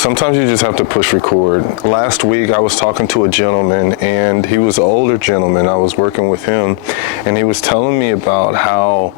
Sometimes you just have to push record. Last week I was talking to a gentleman, and he was an older gentleman. I was working with him, and he was telling me about how,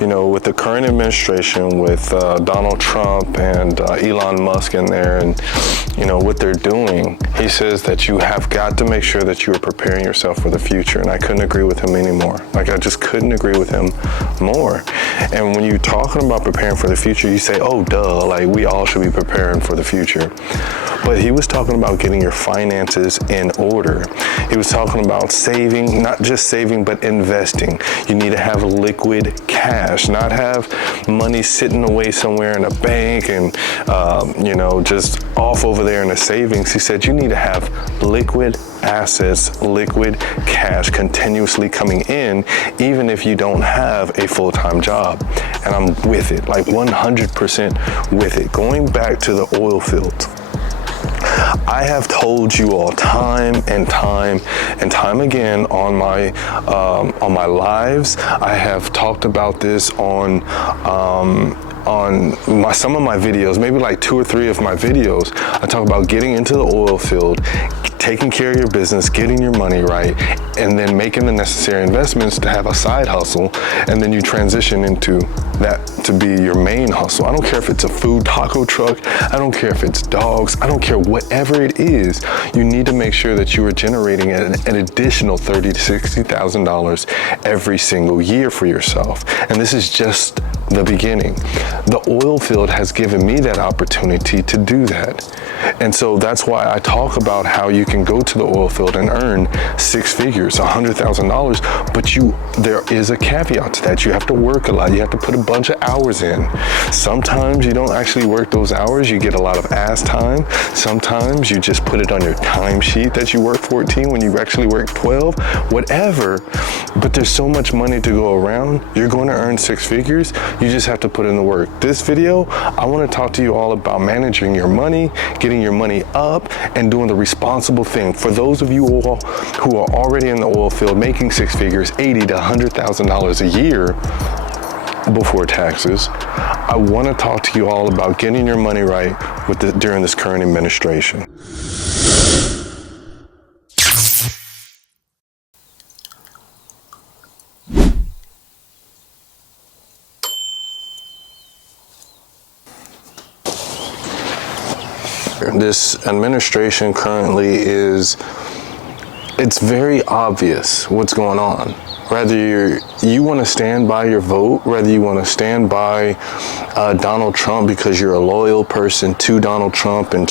with the current administration, with Donald Trump and Elon Musk in there, and what they're doing, he says that you have got to make sure that you are preparing yourself for the future. And I couldn't agree with him anymore. Like, I just couldn't agree with him more. And when you're talking about preparing for the future, you say, oh, duh, like we all should be preparing for the future. But he was talking about getting your finances in order. He was talking about saving, not just saving, but investing. You need to have liquid cash, not have money sitting away somewhere in a bank and, just off over there in the savings. He said you need to have liquid assets, liquid cash continuously coming in, even if you don't have a full-time job. And I'm with it, like 100% with it. Going back to the oil fields, I have told you all time and time again on my lives. I have talked about this on some of my videos, maybe like 2 or 3 of my videos. I talk about getting into the oil field, taking care of your business, getting your money right, and then making the necessary investments to have a side hustle, and then you transition into that to be your main hustle. I don't care if it's a food taco truck, I don't care if it's dogs, I don't care whatever it is. You need to make sure that you are generating an additional $30,000 to $60,000 every single year for yourself. And this is just the beginning. The oil field has given me that opportunity to do that. And so that's why I talk about how you can go to the oil field and earn 6 figures, $100,000, but there is a caveat to that. You have to work a lot. You have to put a bunch of hours in. Sometimes you don't actually work those hours. You get a lot of ass time. Sometimes you just put it on your timesheet that you work 14 when you actually work 12, whatever. But there's so much money to go around. You're going to earn 6 figures. You just have to put in the work. This video, I want to talk to you all about managing your money, getting your money up, and doing the responsible thing. For those of you all who are already in the oil field making 6 figures, $80,000 to $100,000 a year before taxes, I want to talk to you all about getting your money right during this current administration. This administration currently it's very obvious what's going on. Whether you want to stand by your vote, whether you want to stand by Donald Trump because you're a loyal person to Donald Trump, and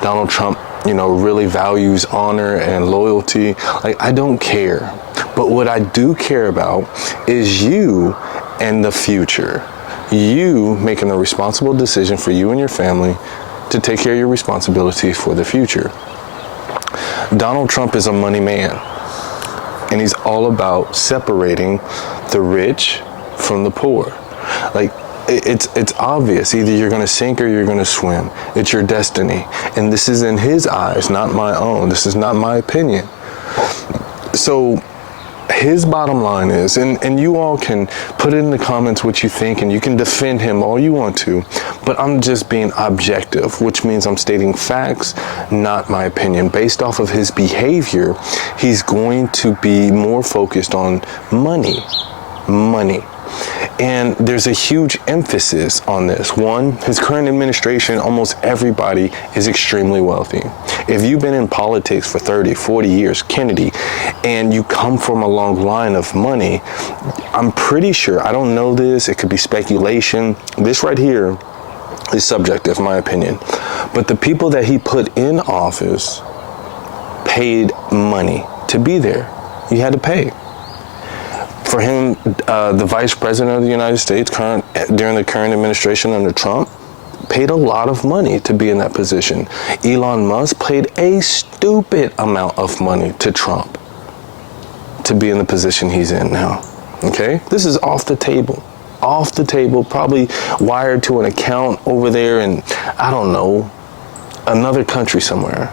Donald Trump, really values honor and loyalty. Like, I don't care. But what I do care about is you and the future. You making a responsible decision for you and your family to take care of your responsibilities for the future. Donald Trump is a money man, and he's all about separating the rich from the poor. Like, it's obvious. Either you're going to sink or you're going to swim. It's your destiny. And this is in his eyes, not my own. This is not my opinion. So his bottom line is, and you all can put it in the comments what you think, and you can defend him all you want to, but I'm just being objective, which means I'm stating facts, not my opinion. Based off of his behavior, he's going to be more focused on money. And there's a huge emphasis on this. One, his current administration, almost everybody is extremely wealthy. If you've been in politics for 30, 40 years, Kennedy, and you come from a long line of money, I'm pretty sure, I don't know this, it could be speculation. This right here is subjective, my opinion. But the people that he put in office paid money to be there. You had to pay. For him, the vice president of the United States during the current administration under Trump paid a lot of money to be in that position. Elon Musk paid a stupid amount of money to Trump to be in the position he's in now. Okay? This is off the table. Off the table, probably wired to an account over there in, I don't know, another country somewhere.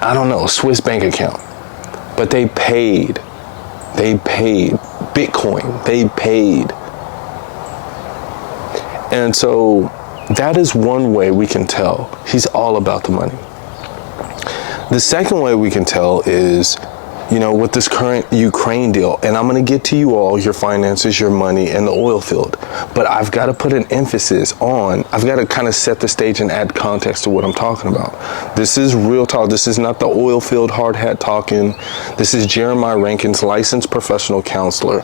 I don't know, Swiss bank account. But they paid. They paid Bitcoin. They paid. And so That is one way we can tell he's all about the money. The second way we can tell is, with this current Ukraine deal, and I'm going to get to you all, your finances, your money, and the oil field. But I've got to put an emphasis on, I've got to kind of set the stage and add context to what I'm talking about. This is real talk. This is not the oil field hard hat talking. This is Jere'My Rankin's licensed professional counselor.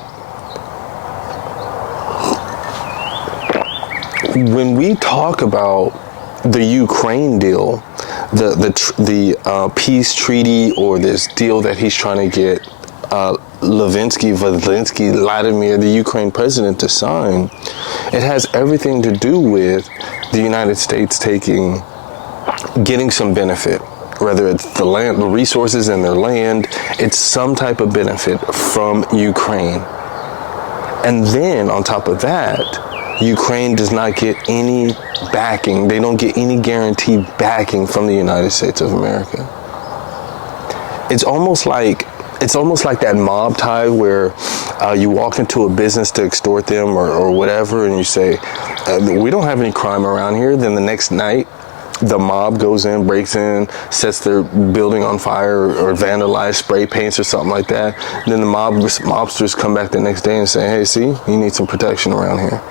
When we talk about the Ukraine deal, the peace treaty, or this deal that he's trying to get Vladimir, the Ukraine president, to sign, it has everything to do with the United States getting some benefit, whether it's the land, the resources in their land. It's some type of benefit from Ukraine. And then on top of that, Ukraine does not get any backing. They don't get any guaranteed backing from the United States of America. It's almost like that mob tie where you walk into a business to extort them or whatever, and you say, we don't have any crime around here. Then the next night, the mob goes in, breaks in, sets their building on fire or vandalizes, spray paints or something like that. And then the mobsters come back the next day and say, hey, see, you need some protection around here.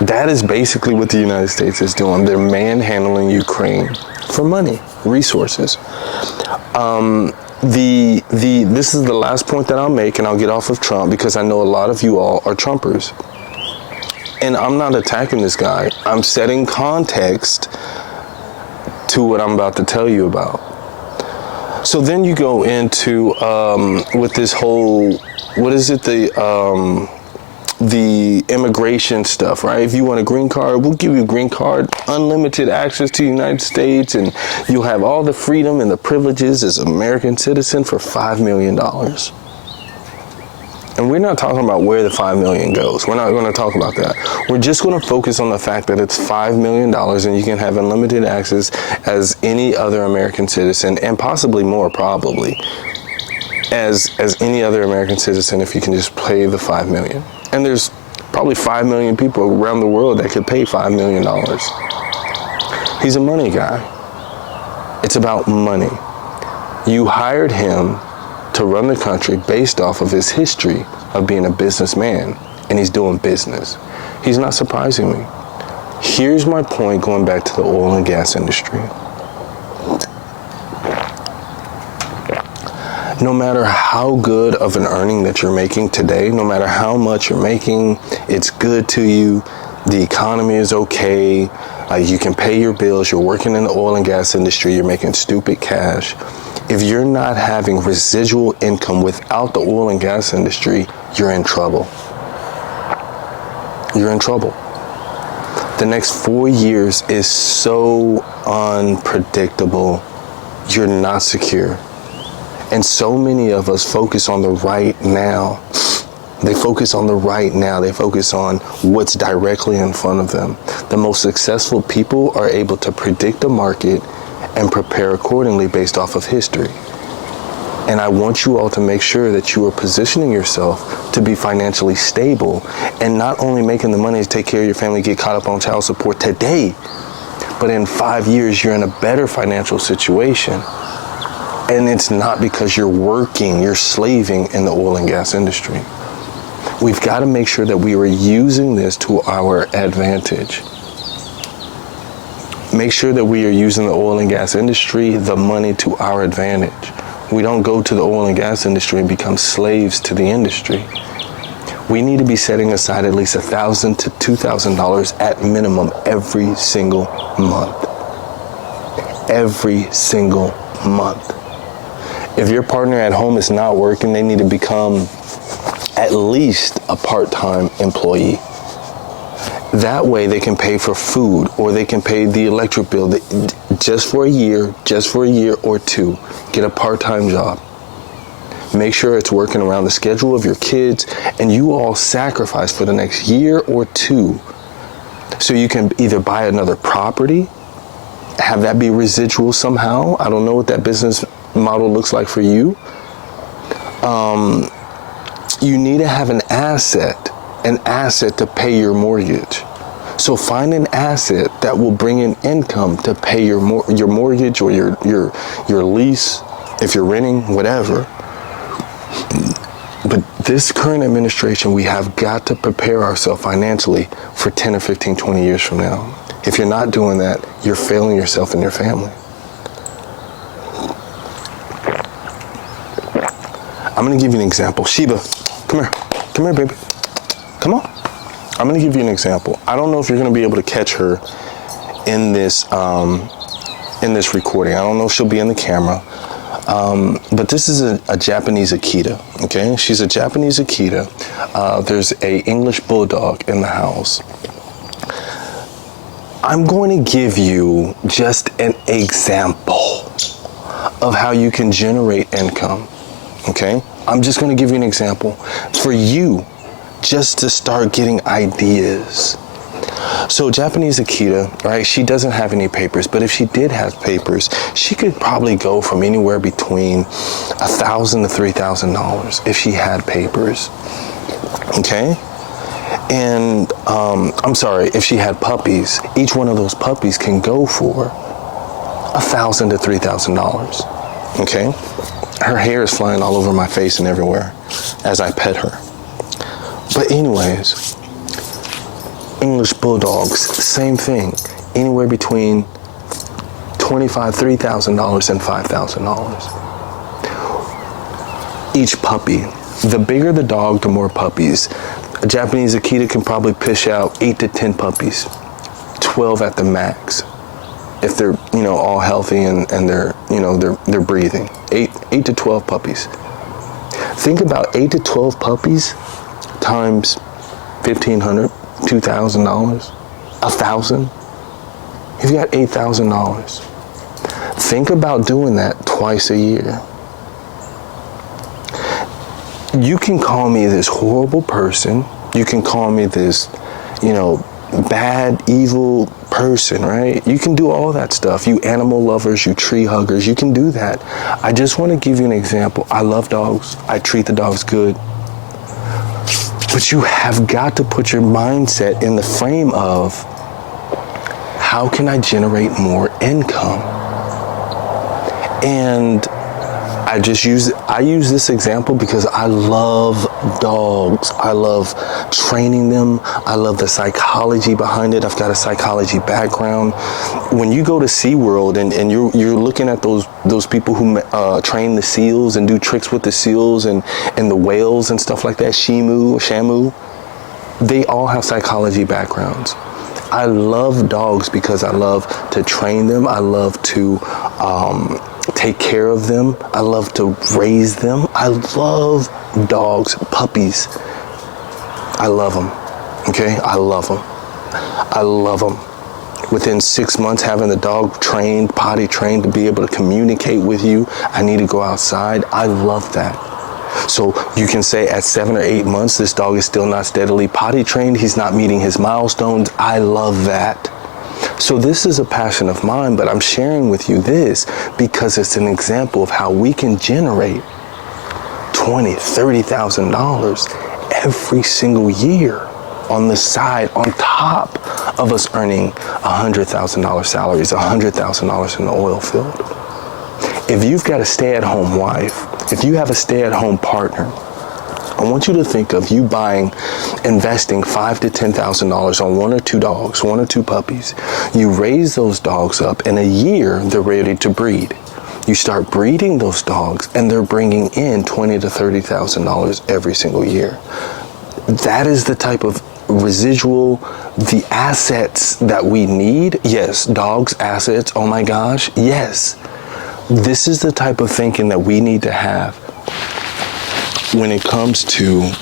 That is basically what the United States is doing. They're manhandling Ukraine for money, resources. This is the last point that I'll make, and I'll get off of Trump because I know a lot of you all are Trumpers. And I'm not attacking this guy. I'm setting context to what I'm about to tell you about. So then you go into with this whole, the immigration stuff, right? If you want a green card, we'll give you a green card, unlimited access to the United States, and you'll have all the freedom and the privileges as an American citizen for $5 million. And we're not talking about where the $5 million goes. We're not going to talk about that. We're just going to focus on the fact that it's $5 million and you can have unlimited access as any other American citizen, and possibly more, probably, as any other American citizen, if you can just pay the $5 million. And there's probably 5 million people around the world that could pay $5 million. He's a money guy. It's about money. You hired him to run the country based off of his history of being a businessman, and he's doing business. He's not surprising me. Here's my point going back to the oil and gas industry. No matter how good of an earning that you're making today, no matter how much you're making, it's good to you, the economy is okay, you can pay your bills, you're working in the oil and gas industry, you're making stupid cash. If you're not having residual income without the oil and gas industry, you're in trouble. You're in trouble. The next 4 years is so unpredictable. You're not secure. And so many of us focus on the right now. They focus on the right now. They focus on what's directly in front of them. The most successful people are able to predict the market and prepare accordingly based off of history. And I want you all to make sure that you are positioning yourself to be financially stable and not only making the money to take care of your family, get caught up on child support today, but in 5 years, you're in a better financial situation. And it's not because you're working, you're slaving in the oil and gas industry. We've got to make sure that we are using this to our advantage. Make sure that we are using the oil and gas industry, the money, to our advantage. We don't go to the oil and gas industry and become slaves to the industry. We need to be setting aside at least $1,000 to $2,000 at minimum every single month. Every single month. If your partner at home is not working, they need to become at least a part-time employee. That way they can pay for food, or they can pay the electric bill just for a year or two. Get a part-time job. Make sure it's working around the schedule of your kids, and you all sacrifice for the next year or two so you can either buy another property, have that be residual somehow. I don't know what that business model looks like for you. You need to have an asset to pay your mortgage. So find an asset that will bring in income to pay your mortgage or your lease, if you're renting, whatever. But this current administration, we have got to prepare ourselves financially for 10 or 15, 20 years from now. If you're not doing that, you're failing yourself and your family. I'm going to give you an example. Sheba, come here. Come here, baby. Come on. I'm going to give you an example. I don't know if you're going to be able to catch her in this recording. I don't know if she'll be in the camera. But this is a Japanese Akita, okay? She's a Japanese Akita. There's a English Bulldog in the house. I'm going to give you just an example of how you can generate income, okay? I'm just going to give you an example for you just to start getting ideas. So Japanese Akita, right, she doesn't have any papers, but if she did have papers, she could probably go from anywhere between $1,000 to $3,000 if she had papers, okay? And I'm sorry, if she had puppies, each one of those puppies can go for $1,000 to $3,000, okay? Her hair is flying all over my face and everywhere as I pet her. But anyways, English Bulldogs, same thing, anywhere between $3,000 and $5,000. Each puppy. The bigger the dog, the more puppies. A Japanese Akita can probably push out 8 to 10 puppies, 12 at the max, if they're, all healthy and they're, they're breathing. 8 to 12 puppies. Think about 8 to 12 puppies times $1,500. $2,000, $1,000. You've got $8,000. Think about doing that twice a year. You can call me this horrible person. You can call me this, bad, evil person, right? You can do all that stuff. You animal lovers, you tree huggers, you can do that. I just want to give you an example. I love dogs. I treat the dogs good. But you have got to put your mindset in the frame of, how can I generate more income? And I use this example because I love dogs. I love training them. I love the psychology behind it. I've got a psychology background. When you go to SeaWorld and you're looking at those people who train the seals and do tricks with the seals and the whales and stuff like that, Shamu, they all have psychology backgrounds. I love dogs because I love to train them. I love to take care of them. I love to raise them. I love dogs, puppies. I love them, okay? I love them. I love them. Within 6 months, having the dog trained, potty trained to be able to communicate with you, I need to go outside. I love that. So you can say at 7 or 8 months, this dog is still not steadily potty trained. He's not meeting his milestones. I love that. So this is a passion of mine, but I'm sharing with you this because it's an example of how we can generate $20,000, $30,000 every single year on the side, on top of us earning $100,000 salaries, $100,000 in the oil field. If you've got a stay-at-home wife, if you have a stay-at-home partner, I want you to think of you investing $5,000 to $10,000 on 1 or 2 dogs, 1 or 2 puppies. You raise those dogs up. In a year, they're ready to breed. You start breeding those dogs, and they're bringing in $20,000 to $30,000 every single year. That is the type of residual, the assets that we need. Yes, dogs, assets. Oh my gosh, yes. This is the type of thinking that we need to have when it comes to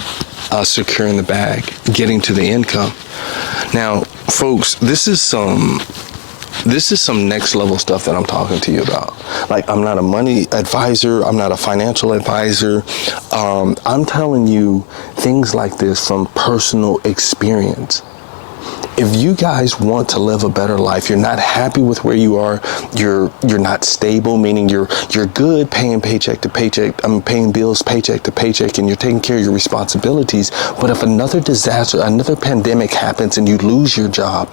securing the bag, getting to the income. Now, folks, this is some next level stuff that I'm talking to you about. Like, I'm not a money advisor. I'm not a financial advisor. I'm telling you things like this from personal experience. If you guys want to live a better life, you're not happy with where you are, you're not stable, meaning you're good paying paycheck to paycheck, paying bills paycheck to paycheck, and you're taking care of your responsibilities. But if another disaster, another pandemic happens and you lose your job,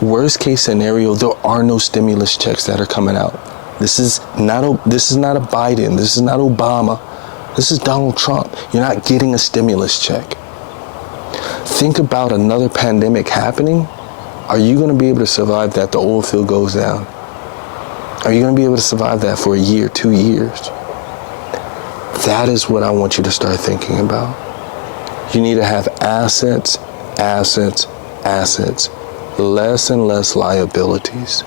worst case scenario, there are no stimulus checks that are coming out. This is not a Biden. This is not Obama. This is Donald Trump. You're not getting a stimulus check. Think about another pandemic happening. Are you going to be able to survive that? The oil field goes down. Are you going to be able to survive that for a year, 2 years? That is what I want you to start thinking about. You need to have assets, assets, assets. Less and less liabilities.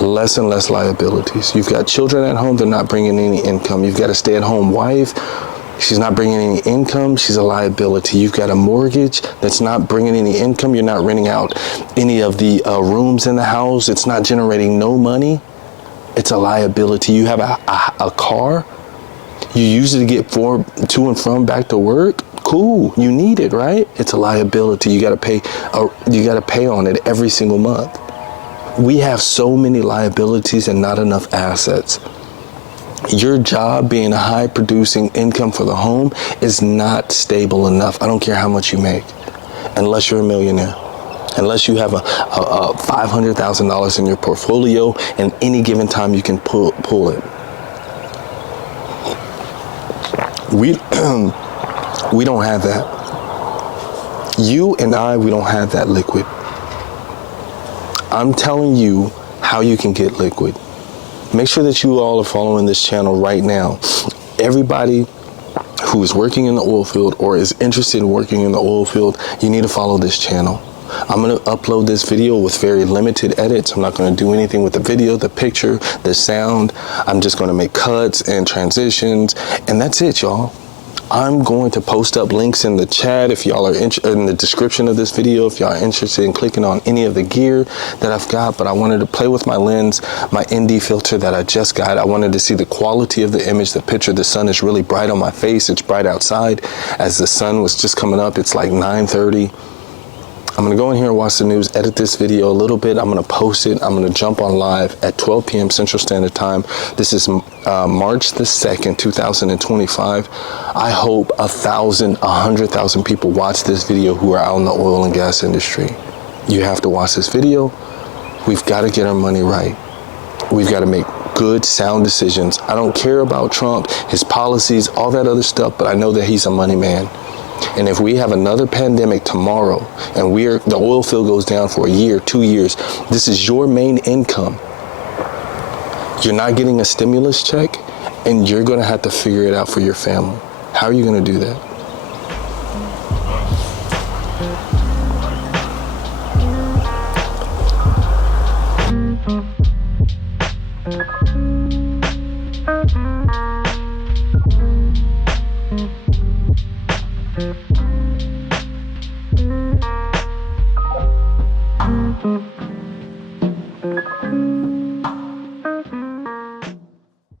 Less and less liabilities. You've got children at home, they're not bringing any income. You've got a stay-at-home wife. She's not bringing any income. She's a liability. You've got a mortgage that's not bringing any income. You're not renting out any of the rooms in the house. It's not generating no money. It's a liability. You have a car. You use it to get to and from back to work. Cool. You need it, right? It's a liability. You got to pay. You got to pay on it every single month. We have so many liabilities and not enough assets. Your job being a high producing income for the home is not stable enough. I don't care how much you make, unless you're a millionaire, unless you have a $500,000 in your portfolio and any given time you can pull it. We don't have that. You and I, we don't have that liquid. I'm telling you how you can get liquid. Make sure that you all are following this channel right now. Everybody who is working in the oil field or is interested in working in the oil field, you need to follow this channel. I'm going to upload this video with very limited edits. I'm not going to do anything with the video, the picture, the sound. I'm just going to make cuts and transitions, and that's it, y'all. I'm going to post up links in the chat if y'all are in the description of this video if y'all are interested in clicking on any of the gear that I've got. But I wanted to play with my lens, my ND filter that I just got. I wanted to see the quality of the image, the picture. The sun is really bright on my face. It's bright outside. As the sun was just coming up, it's like 9:30. I'm going to go in here and watch the news, edit this video a little bit. I'm going to post it. I'm going to jump on live at 12 p.m. Central Standard Time. This is March the 2nd, 2025. I hope 100,000 people watch this video who are out in the oil and gas industry. You have to watch this video. We've got to get our money right. We've got to make good, sound decisions. I don't care about Trump, his policies, all that other stuff, but I know that he's a money man. And if we have another pandemic tomorrow and the oil field goes down for a year, 2 years, this is your main income. You're not getting a stimulus check, and you're going to have to figure it out for your family. How are you going to do that? Mm-hmm.